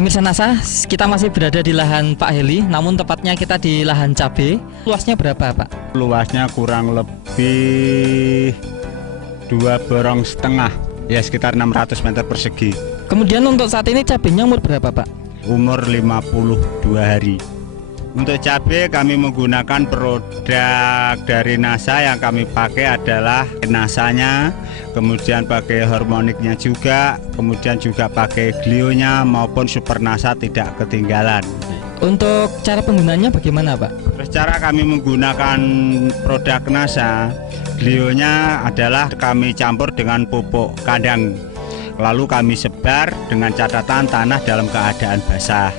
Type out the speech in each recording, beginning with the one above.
Pemirsa NASA, kita masih berada di lahan Pak Heli, namun tepatnya kita di lahan cabai. Luasnya berapa, Pak? Luasnya kurang lebih 2,5 borong, ya sekitar 600 meter persegi. Kemudian untuk saat ini cabainya umur berapa, Pak? Umur 52 hari. Untuk cabai kami menggunakan produk dari NASA. Yang kami pakai adalah NASA-nya, kemudian pakai hormoniknya juga, kemudian juga pakai glionya maupun super NASA tidak ketinggalan. Untuk cara penggunaannya bagaimana, Pak? Terus cara kami menggunakan produk NASA, glionya adalah kami campur dengan pupuk kandang, lalu kami sebar dengan catatan tanah dalam keadaan basah.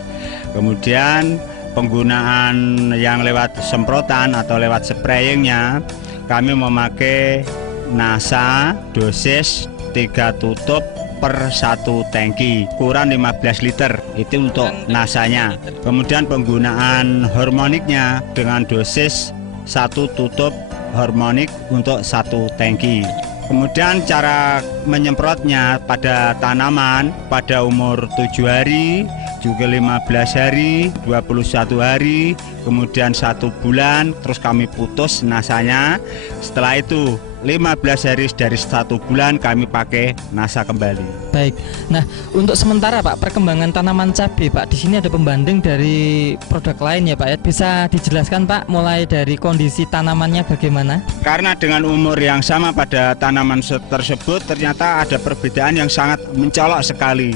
Kemudian penggunaan yang lewat semprotan atau lewat sprayingnya, kami memakai NASA dosis 3 tutup per 1 tangki, ukuran 15 liter, itu untuk NASA-nya. Kemudian penggunaan hormoniknya dengan dosis 1 tutup hormonik untuk 1 tangki. Kemudian cara menyemprotnya pada tanaman pada umur 7 hari, juga 15 hari, 21 hari, kemudian 1 bulan, terus kami putus NASA-nya. Setelah itu 15 hari dari 1 bulan kami pakai NASA kembali. Baik. Nah, untuk sementara Pak, perkembangan tanaman cabai Pak, di sini ada pembanding dari produk lain ya Pak ya. Bisa dijelaskan Pak, mulai dari kondisi tanamannya bagaimana? Karena dengan umur yang sama pada tanaman tersebut ternyata ada perbedaan yang sangat mencolok sekali.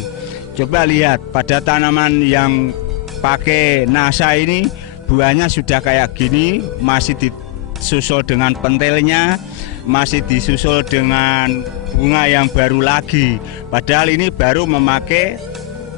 Coba lihat pada tanaman yang pakai NASA ini, buahnya sudah kayak gini, masih disusul dengan pentilnya, masih disusul dengan bunga yang baru lagi. Padahal ini baru memakai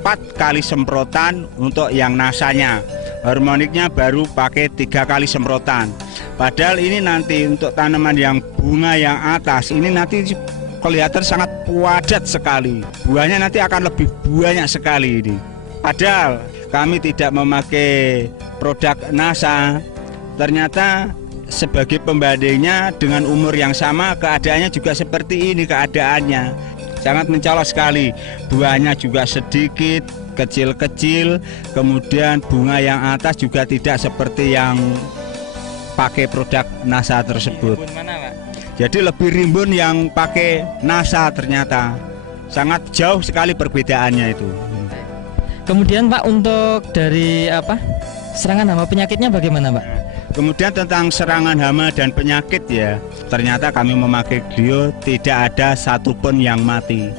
4 kali semprotan untuk yang NASA-nya. Hormoniknya baru pakai 3 kali semprotan. Padahal ini nanti untuk tanaman yang bunga yang atas ini nanti kelihatan sangat padat sekali. Buahnya nanti akan lebih banyak sekali ini. Padahal kami tidak memakai produk NASA. Ternyata sebagai pembandingnya dengan umur yang sama, keadaannya juga seperti ini keadaannya. Sangat mencolok sekali. Buahnya juga sedikit, kecil-kecil. Kemudian bunga yang atas juga tidak seperti yang pakai produk NASA tersebut. Jadi lebih rimbun yang pakai NASA ternyata. Sangat jauh sekali perbedaannya itu. Kemudian Pak, untuk dari serangan hama penyakitnya bagaimana Pak? Kemudian tentang serangan hama dan penyakit ya, ternyata kami memakai glio tidak ada satupun yang mati.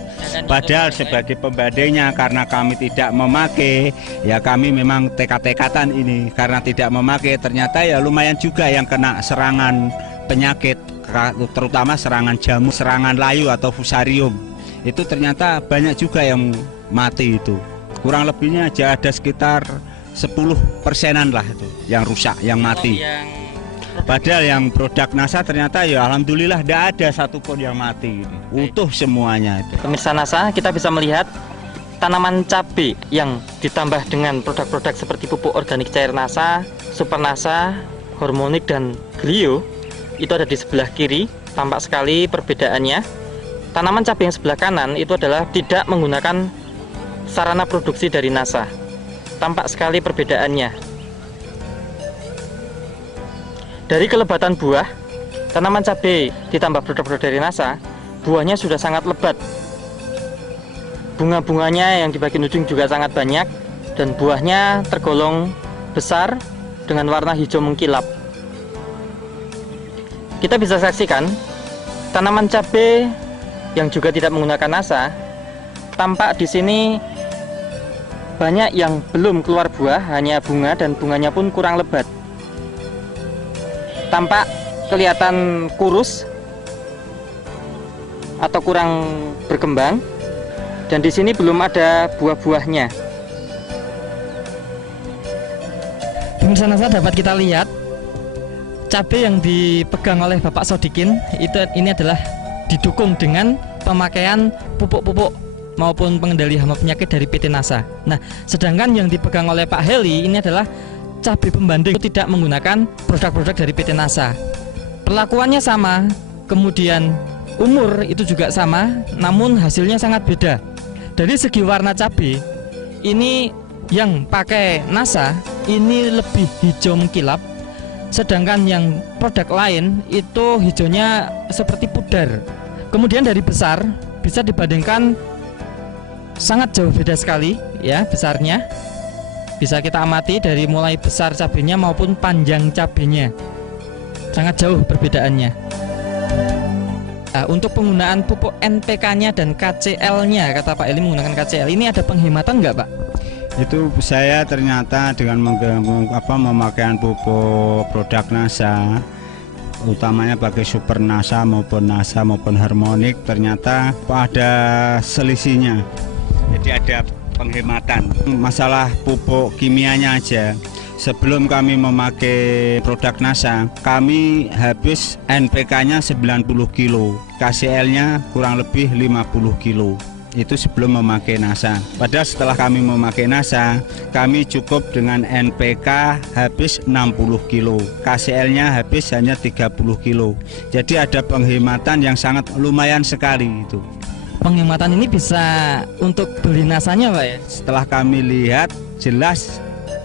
Padahal sebagai pembandingnya, karena kami tidak memakai, ya kami memang tekad-tekatan ini. Karena tidak memakai, ternyata ya lumayan juga yang kena serangan penyakit, terutama serangan jamur, serangan layu atau fusarium. Itu ternyata banyak juga yang mati itu. Kurang lebihnya aja ada sekitar 10%-an lah itu yang rusak, yang mati. Padahal yang produk NASA ternyata ya alhamdulillah tidak ada satupun yang mati. Utuh semuanya. Pemirsa NASA, kita bisa melihat tanaman cabai yang ditambah dengan produk-produk seperti pupuk organik cair NASA, super NASA, hormonik dan glio. Itu ada di sebelah kiri, tampak sekali perbedaannya. Tanaman cabai yang sebelah kanan itu adalah tidak menggunakan sarana produksi dari NASA. Tampak sekali perbedaannya. Dari kelebatan buah, tanaman cabai ditambah produk-produk dari NASA, buahnya sudah sangat lebat. Bunga-bunganya yang di bagian ujung juga sangat banyak, dan buahnya tergolong besar dengan warna hijau mengkilap. Kita bisa saksikan tanaman cabai yang juga tidak menggunakan NASA. Tampak di sini banyak yang belum keluar buah, hanya bunga, dan bunganya pun kurang lebat. Tampak kelihatan kurus atau kurang berkembang, dan di sini belum ada buah-buahnya. Pemirsa NASA, dapat kita lihat cabai yang dipegang oleh Bapak Sodikin ini adalah didukung dengan pemakaian pupuk-pupuk maupun pengendali hama penyakit dari PT NASA. Nah, sedangkan yang dipegang oleh Pak Heli ini adalah cabai pembanding, tidak menggunakan produk-produk dari PT NASA. Perlakuannya sama, kemudian umur itu juga sama, namun hasilnya sangat beda. Dari segi warna cabai, ini yang pakai NASA ini lebih hijau mengkilap, sedangkan yang produk lain itu hijaunya seperti pudar. Kemudian dari besar bisa dibandingkan sangat jauh beda sekali ya besarnya. Bisa kita amati dari mulai besar cabenya maupun panjang cabenya. Sangat jauh perbedaannya. Nah, untuk penggunaan pupuk NPK-nya dan KCL-nya, kata Pak Eli menggunakan KCL, ini ada penghematan nggak, Pak? Itu saya ternyata dengan memakaian pupuk produk NASA, utamanya pakai Super NASA maupun Harmonic, ternyata ada selisihnya. Jadi ada penghematan. Masalah pupuk kimianya aja. Sebelum kami memakai produk NASA, kami habis NPK-nya 90 kilo, KCL-nya kurang lebih 50 kilo. Itu sebelum memakai NASA. Padahal setelah kami memakai NASA, kami cukup dengan NPK habis 60 kilo, KCL-nya habis hanya 30 kilo. Jadi ada penghematan yang sangat lumayan sekali itu. Penghematan ini bisa untuk beli nasanya, Pak ya? Setelah kami lihat, jelas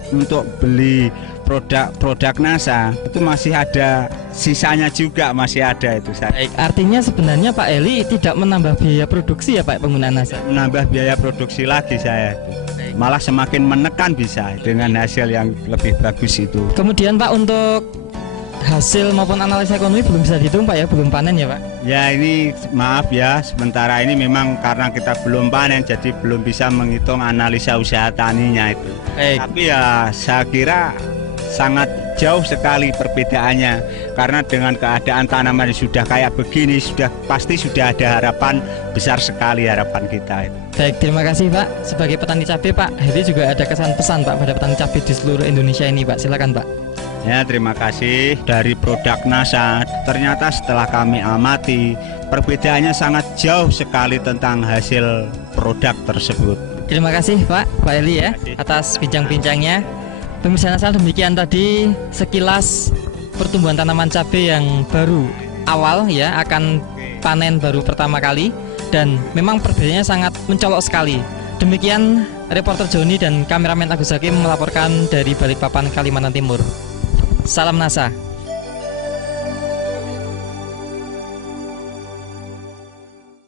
untuk beli produk NASA itu masih ada sisanya juga, masih ada itu saya. Baik, artinya sebenarnya Pak Eli tidak menambah biaya produksi ya Pak penggunaan NASA? Menambah biaya produksi lagi saya. Malah semakin menekan bisa dengan hasil yang lebih bagus itu. Kemudian Pak, untuk hasil maupun analisa ekonomi belum bisa dihitung Pak ya, belum panen ya Pak? Ya ini maaf ya, sementara ini memang karena kita belum panen jadi belum bisa menghitung analisa usaha taninya itu. Tapi ya saya kira sangat jauh sekali perbedaannya, karena dengan keadaan tanaman yang sudah kayak begini pasti sudah ada harapan besar sekali, harapan kita itu. Baik, terima kasih Pak. Sebagai petani cabai Pak Heri juga ada kesan pesan Pak pada petani cabai di seluruh Indonesia ini Pak, silakan Pak. Ya, terima kasih. Dari produk NASA, ternyata setelah kami amati, perbedaannya sangat jauh sekali tentang hasil produk tersebut. Terima kasih Pak Eli ya atas bincang-bincangnya. Pemirsa Nasal, demikian tadi sekilas pertumbuhan tanaman cabai yang baru awal ya, akan panen baru pertama kali, dan memang perbedaannya sangat mencolok sekali. Demikian reporter Joni dan kameramen Agus Hakim melaporkan dari Balikpapan, Kalimantan Timur. Salam NASA.